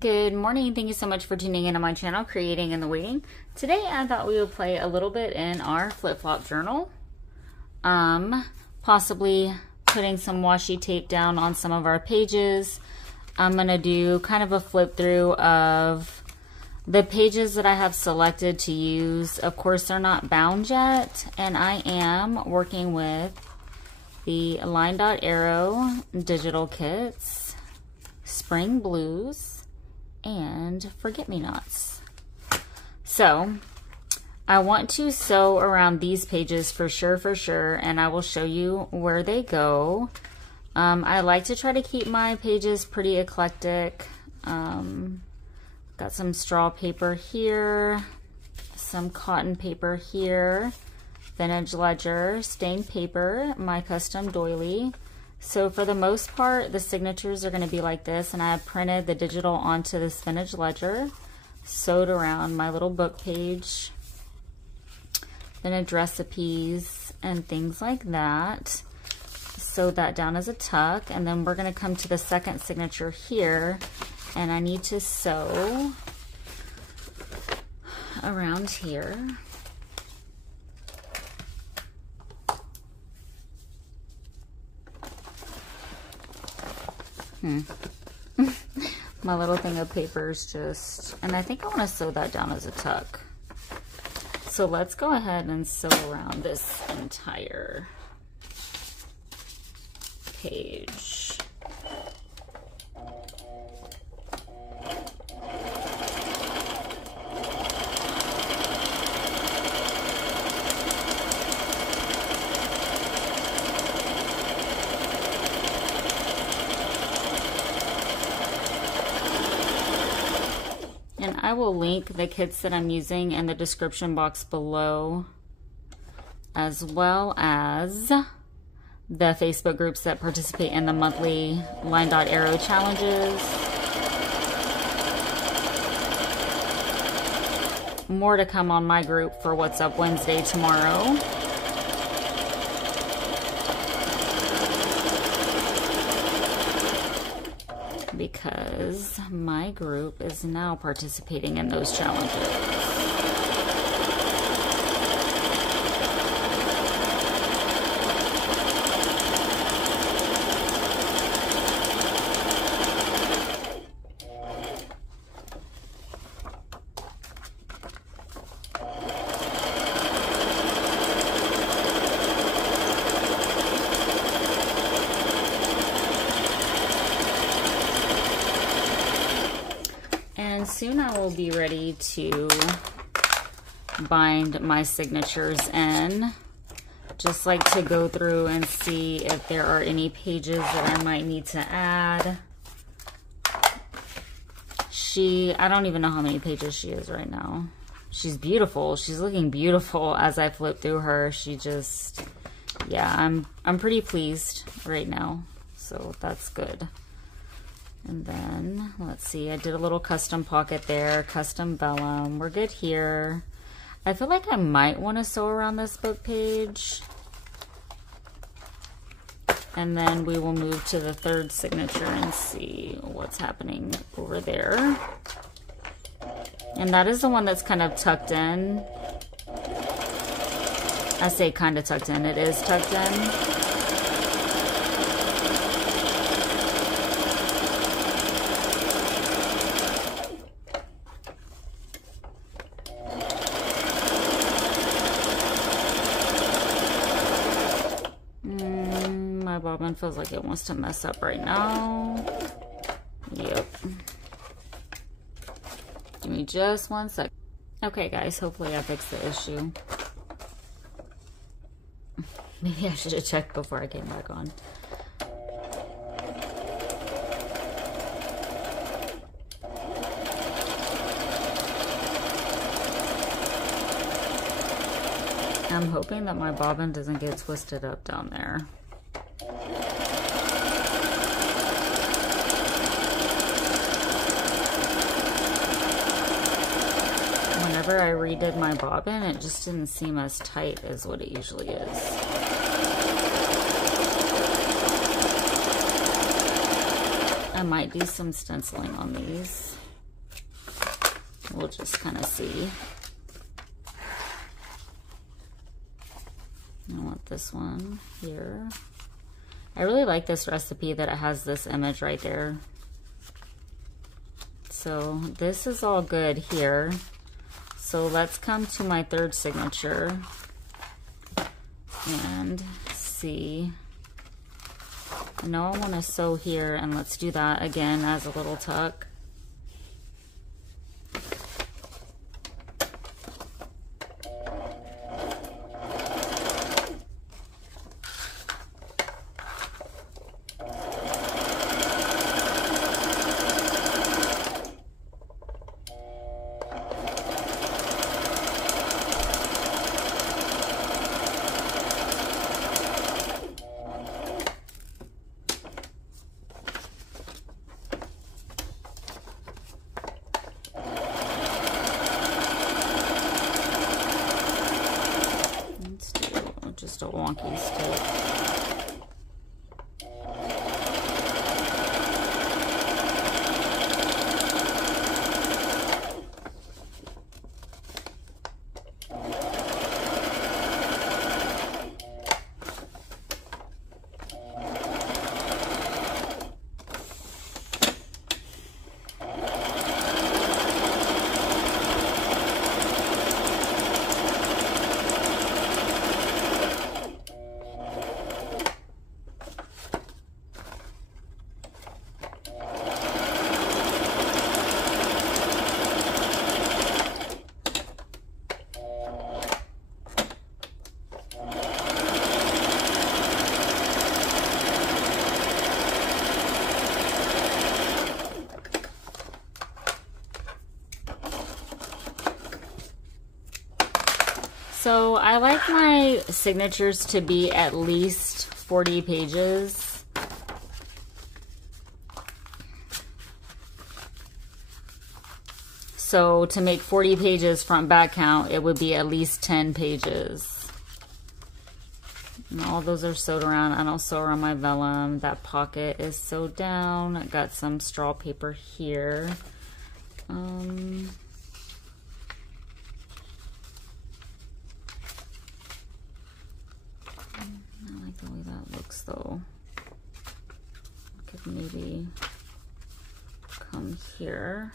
Good morning. Thank you so much for tuning in on my channel, Creating in the Waiting. Today I thought we would play a little bit in our flip-flop journal. Possibly putting some washi tape down on some of our pages. I'm going to do kind of a flip through of the pages that I have selected to use. Of course, they're not bound yet, and I am working with the Line Dot Arrow digital kits, Spring Blues, and ForgetMeNots. So I want to sew around these pages for sure, and I will show you where they go. I like to try to keep my pages pretty eclectic. Got some straw paper here, some cotton paper here, vintage ledger, stained paper, my custom doily. So for the most part, the signatures are going to be like this, and I have printed the digital onto this vintage ledger, sewed around my little book page, vintage recipes, and things like that. Sewed that down as a tuck, and then we're going to come to the second signature here, and I need to sew around here. My little thing of paper is just, and I think I want to sew that down as a tuck. So let's go ahead and sew around this entire page. And I will link the kits that I'm using in the description box below, as well as the Facebook groups that participate in the monthly Line Dot Arrow challenges. More to come on my group for What's Up Wednesday tomorrow. Because my group is now participating in those challenges. And soon I will be ready to bind my signatures in. Just like to go through and see if there are any pages that I might need to add. I don't even know how many pages she is right now. She's beautiful. She's looking beautiful as I flip through her. She just, yeah, I'm pretty pleased right now. So that's good. And then, let's see, I did a little custom pocket there, custom vellum. We're good here. I feel like I might want to sew around this book page. And then we will move to the third signature and see what's happening over there. And that is the one that's kind of tucked in. I say kind of tucked in, it is tucked in. My bobbin feels like it wants to mess up right now. Yep. Give me just 1 sec. Okay, guys, hopefully I fixed the issue. Maybe I should have checked before I came back on. I'm hoping that my bobbin doesn't get twisted up down there. Whenever I redid my bobbin, it just didn't seem as tight as what it usually is. I might do some stenciling on these. we'll just kind of see. I want this one here. I really like this recipe that it has this image right there. So this is all good here. So let's come to my third signature and see. I know I want to sew here, and let's do that again as a little tuck. Just a wonky stick. So I like my signatures to be at least 40 pages. So to make 40 pages front back count, it would be at least 10 pages. And all those are sewed around. I don't sew around my vellum. That pocket is sewed down. I got some straw paper here. I like the way that looks though. I could maybe come here.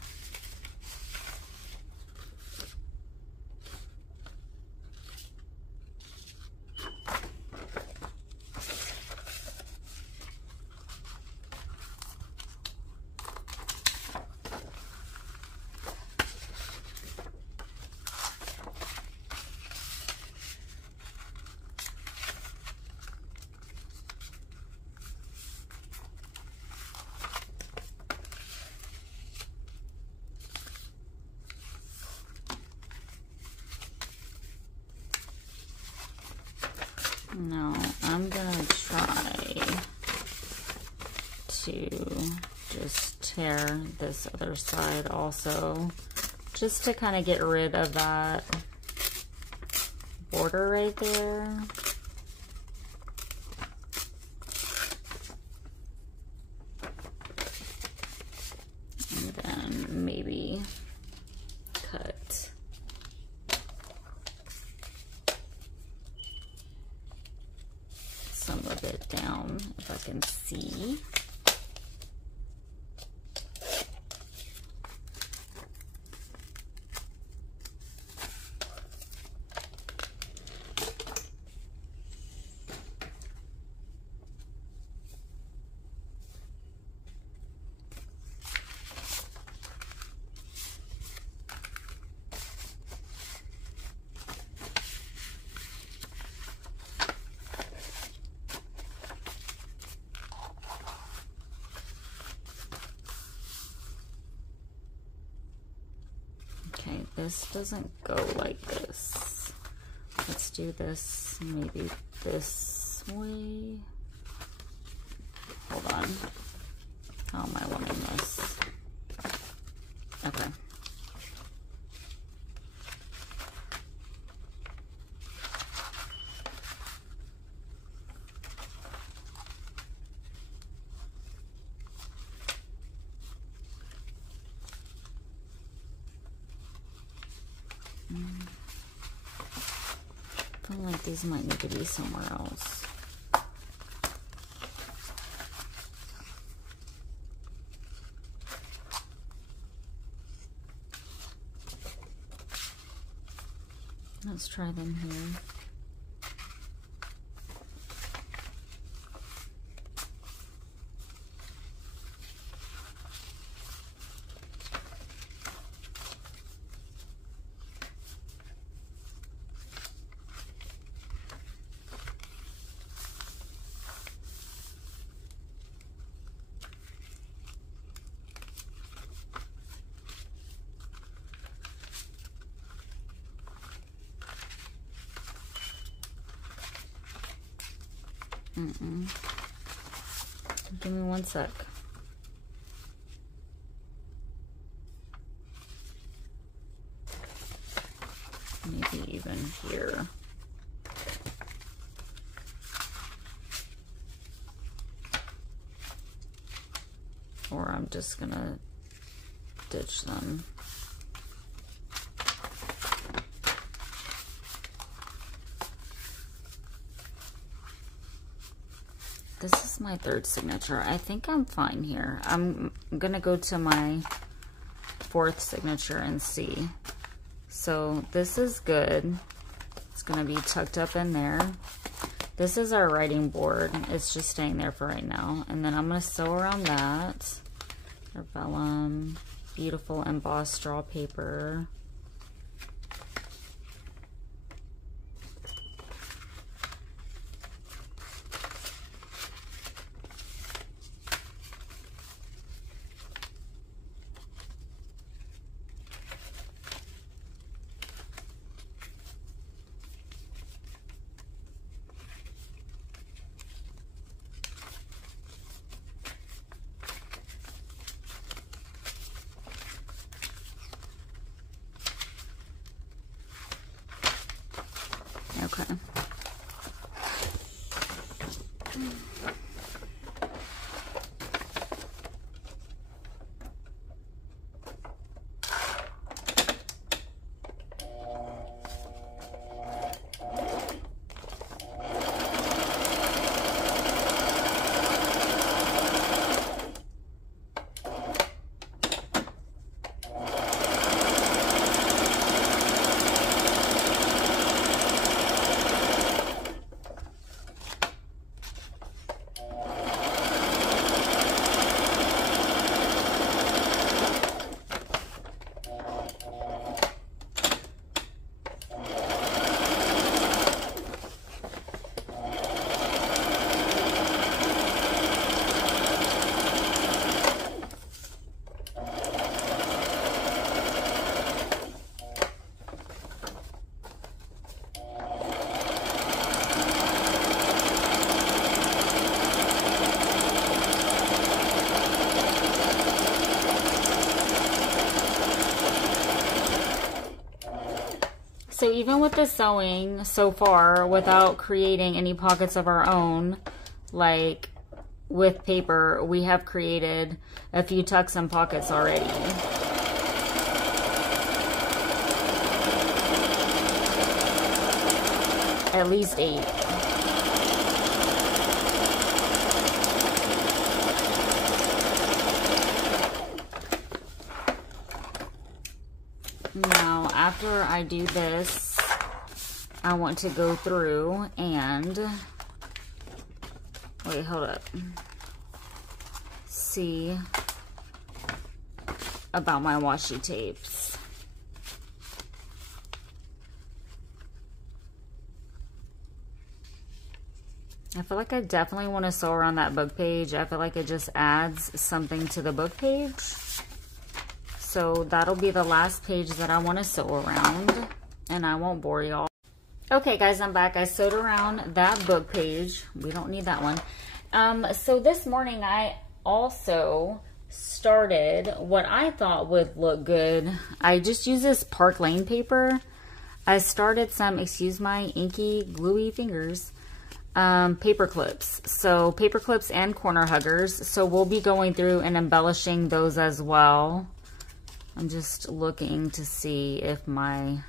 No, I'm gonna try to just tear this other side also, just to kind of get rid of that border right there. And then maybe cut some of it down if I can see. Okay, this doesn't go like this. Let's do this maybe this way. Hold on. How am I wanting this? Okay. I feel like these might need to be somewhere else. Let's try them here. Give me one sec. Maybe even here. Or I'm just gonna ditch them. This is my third signature. I think I'm fine here. I'm gonna go to my fourth signature and see. So this is good. It's gonna be tucked up in there. This is our writing board. It's just staying there for right now. And then I'm gonna sew around that. Our vellum, beautiful embossed straw paper. Okay. So even with the sewing so far, without creating any pockets of our own, like with paper, we have created a few tucks and pockets already. At least 8. Now, after I do this, I want to go through and, wait, hold up, see about my washi tapes. I feel like I definitely want to sew around that book page. I feel like it just adds something to the book page. So that'll be the last page that I want to sew around, and I won't bore y'all. Okay guys, I'm back. I sewed around that book page. We don't need that one. So this morning I also started what I thought would look good. I just used this Park Lane paper. I started some, excuse my inky gluey fingers, paper clips. So paper clips and corner huggers. So we'll be going through and embellishing those as well. I'm just looking to see if my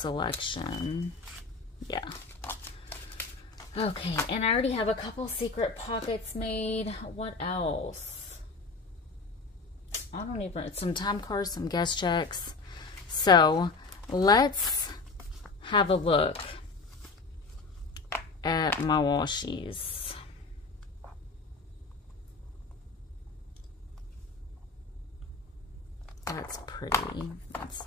selection. Yeah. Okay, and I already have a couple secret pockets made. What else? I don't even, some time cards, some guest checks. So let's have a look at my washies. That's pretty. That's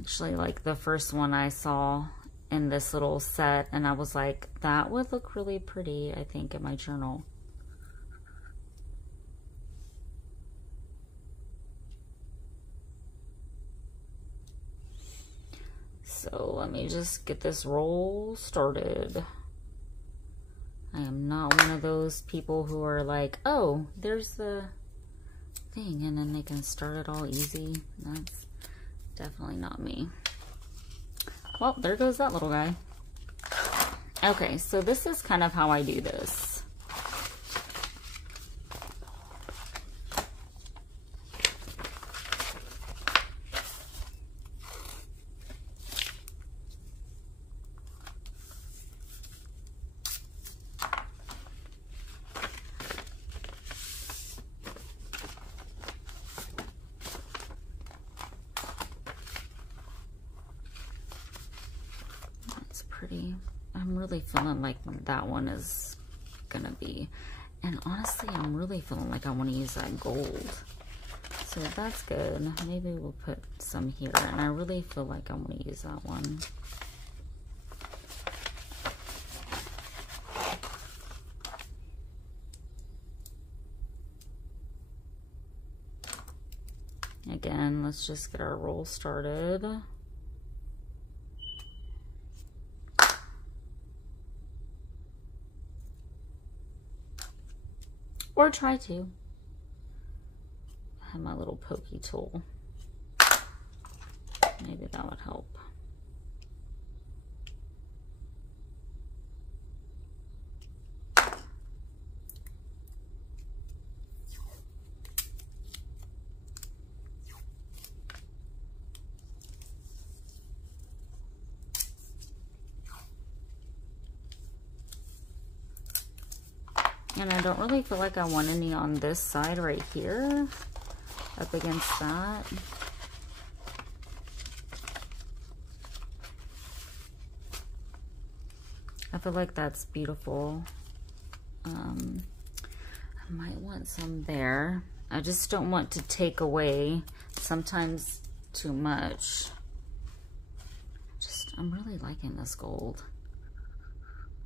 actually like the first one I saw in this little set, and I was like, that would look really pretty, I think, in my journal. So let me just get this roll started. I am not one of those people who are like, oh, there's the thing, and then they can start it all easy. That's definitely not me. Well, there goes that little guy. Okay, so this is kind of how I do this. I'm really feeling like that one is gonna be, and honestly I'm really feeling like I want to use that gold, so that's good. Maybe we'll put some here, and I really feel like I want to use that one. Again, let's just get our roll started. Or try to. I have my little pokey tool. Maybe that would help. And I don't really feel like I want any on this side right here, up against that. I feel like that's beautiful. I might want some there. I just don't want to take away sometimes too much. I'm really liking this gold.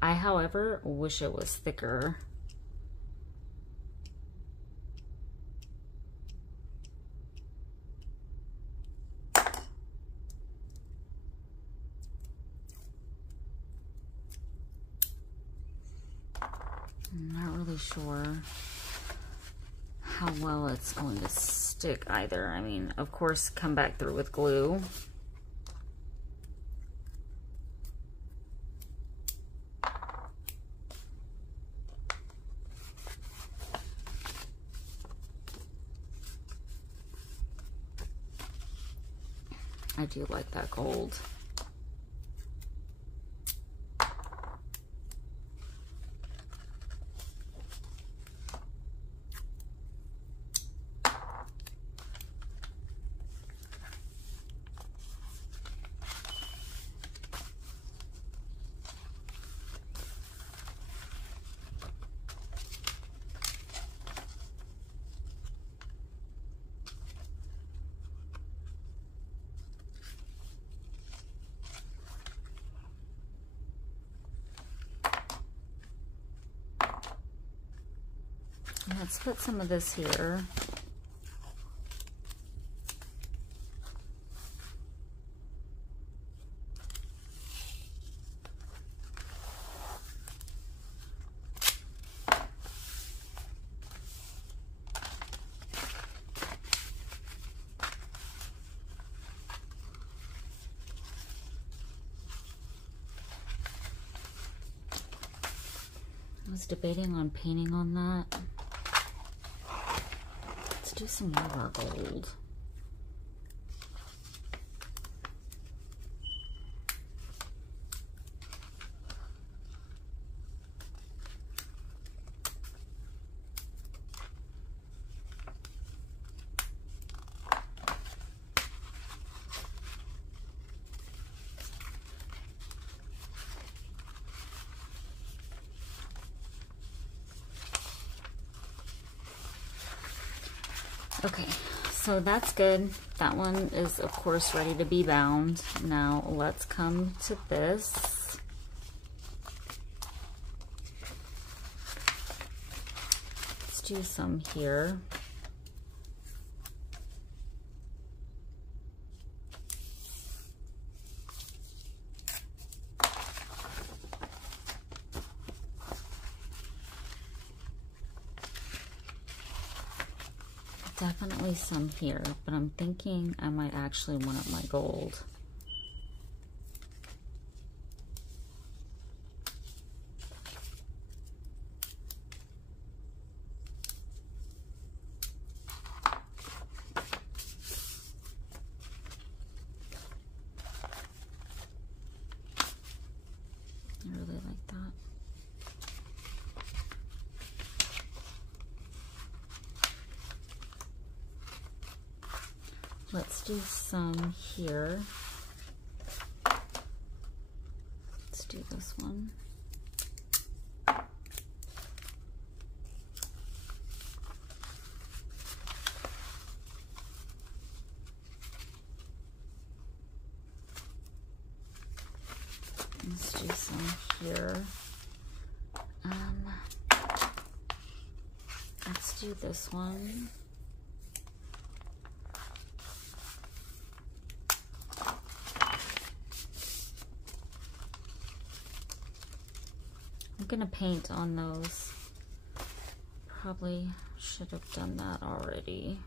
I, however, wish it was thicker. I'm not really sure how well it's going to stick either. I mean, of course, come back through with glue. I do like that gold. Let's put some of this here. I was debating on painting on that. Do some more of our gold. Okay, so that's good. That one is, of course, ready to be bound. Now let's come to this. Let's do some here. Definitely some here, but I'm thinking I might actually want up my gold. I really like that. Let's do some here. Let's do this one. Let's do some here. Let's do this one. I'm gonna paint on those. Probably should have done that already.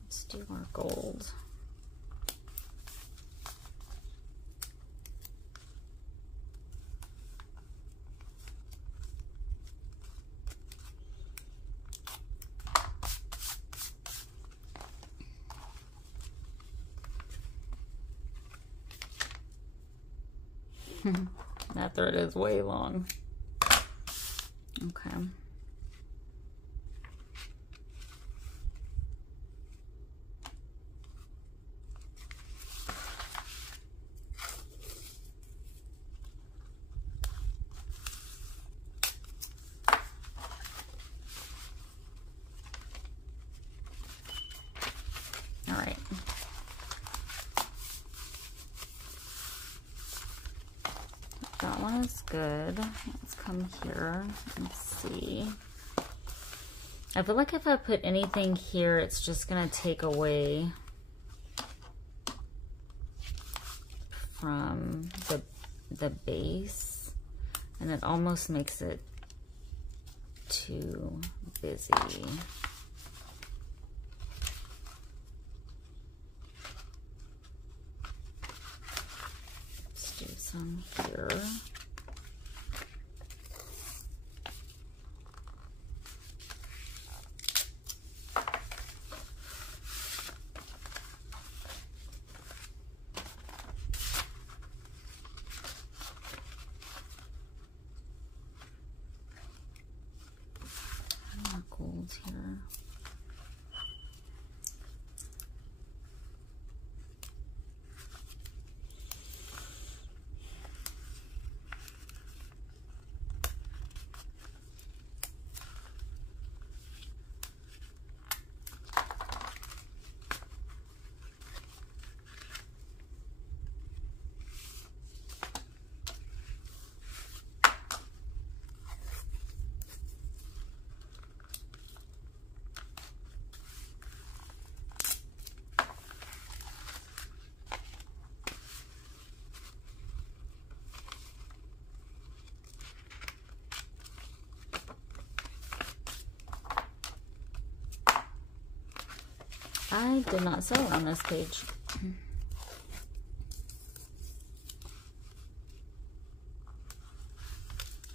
Let's do our gold. That thread is way long. Okay. All right. That one is good. Let's come here and see. I feel like if I put anything here, it's just gonna take away from the base, and it almost makes it too busy. Let's do some here. Gold here. I did not sew on this page.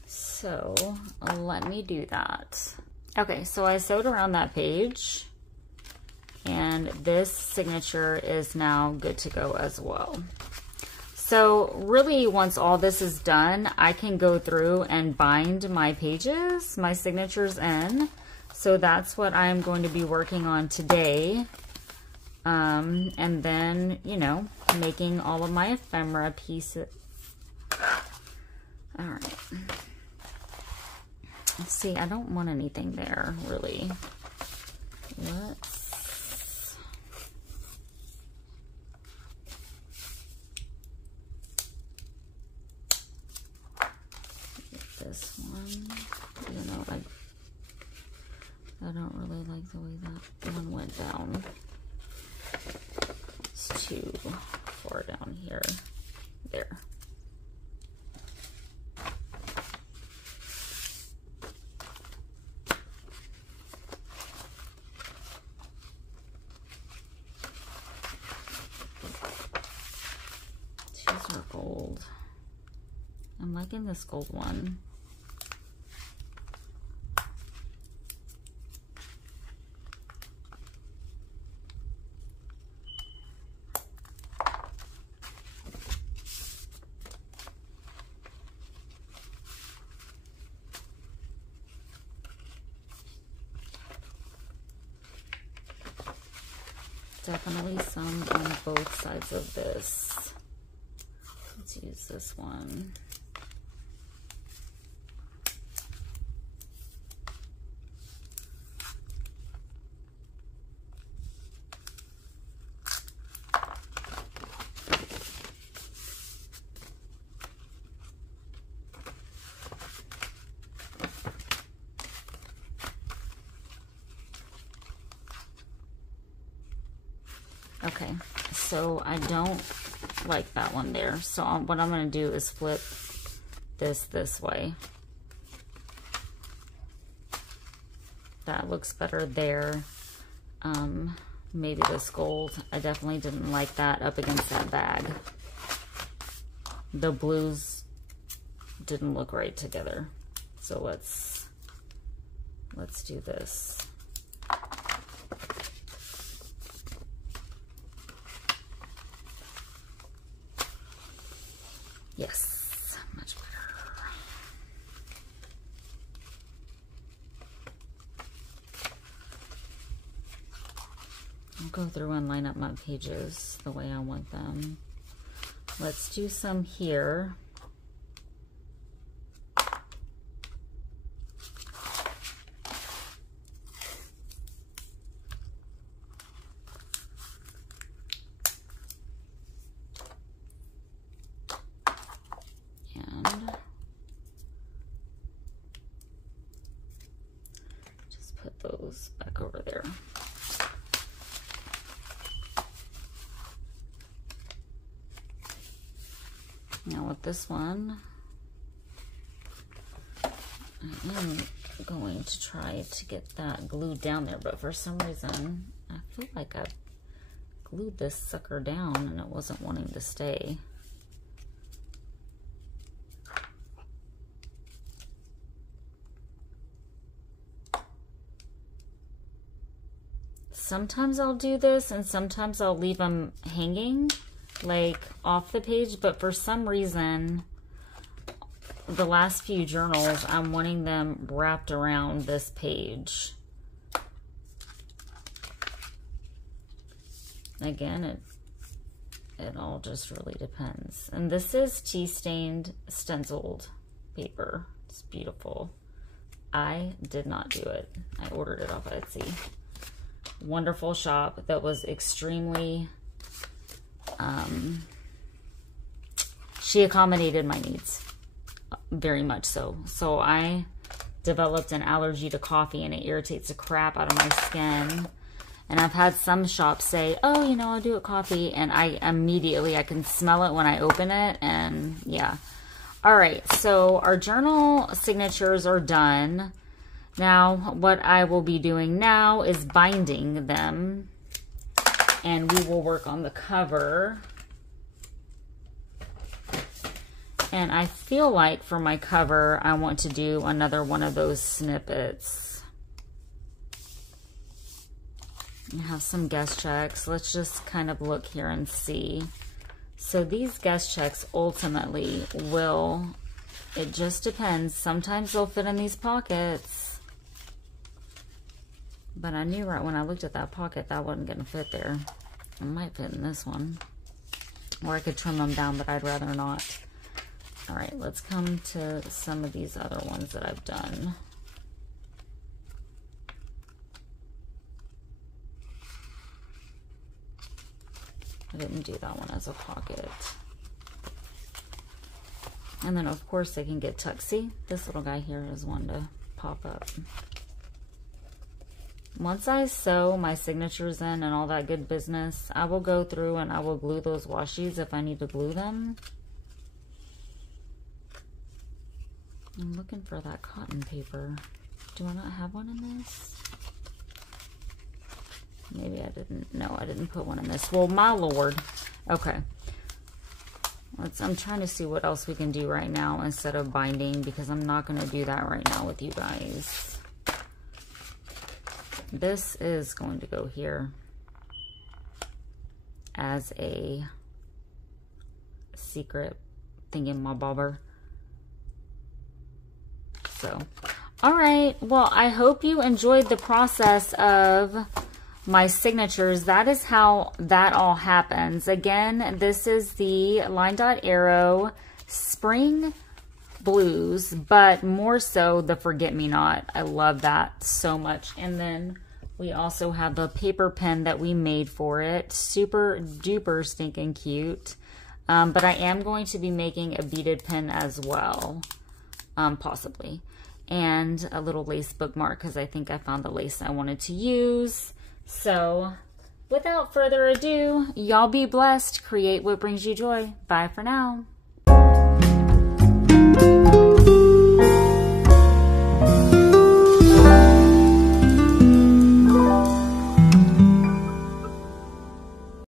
So let me do that. Okay, so I sewed around that page, and this signature is now good to go as well. So really, once all this is done, I can go through and bind my pages, my signatures in. So that's what I'm going to be working on today. And then, you know, making all of my ephemera pieces. All right. see, I don't want anything there, really. Let's... get this one. You know, I don't really like the way that one went down. It's too far down here. There. These are gold. I'm liking this gold one. Definitely some on both sides of this. Let's use this one. Okay, so I don't like that one there. So what I'm going to do is flip this way. That looks better there. Maybe this gold. I definitely didn't like that up against that bag. The blues didn't look right together. So let's do this. Yes, much better. I'll go through and line up my pages the way I want them. Let's do some here. Those back over there. Now with this one, I am going to try to get that glued down there, but for some reason, I feel like I glued this sucker down and it wasn't wanting to stay. Sometimes I'll do this and sometimes I'll leave them hanging like off the page, but for some reason the last few journals I'm wanting them wrapped around this page. Again, it all just really depends. And this is tea stained stenciled paper. It's beautiful. I did not do it. I ordered it off Etsy. Wonderful shop that was extremely, she accommodated my needs very much so. So I developed an allergy to coffee and it irritates the crap out of my skin. And I've had some shops say, oh, you know, I'll do it coffee. And I can smell it when I open it. And yeah. All right. So our journal signatures are done. Now, what I will be doing now is binding them, and we will work on the cover. And I feel like for my cover, I want to do another one of those snippets. I have some guest checks. Let's just kind of look here and see. So these guest checks ultimately will, it just depends. Sometimes they'll fit in these pockets. But I knew right when I looked at that pocket that wasn't going to fit there. It might fit in this one. Or I could trim them down, but I'd rather not. All right, let's come to some of these other ones that I've done. I didn't do that one as a pocket. And then of course they can get tucked. See, this little guy here is one to pop up. Once I sew my signatures in and all that good business, I will go through and I will glue those washies if I need to glue them. I'm looking for that cotton paper. Do I not have one in this? Maybe I didn't. No, I didn't put one in this. Well, my lord. Okay. I'm trying to see what else we can do right now instead of binding, because I'm not going to do that right now with you guys. This is going to go here as a secret thingamabobber. So, all right. Well, I hope you enjoyed the process of my signatures. That is how that all happens. Again, this is the Line Dot Arrow Spring Blues, but more so the Forget-Me-Not. I love that so much. And then we also have a paper pen that we made for it. Super duper stinking cute. But I am going to be making a beaded pen as well, possibly. And a little lace bookmark, because I think I found the lace I wanted to use. So, without further ado, y'all be blessed. Create what brings you joy. Bye for now.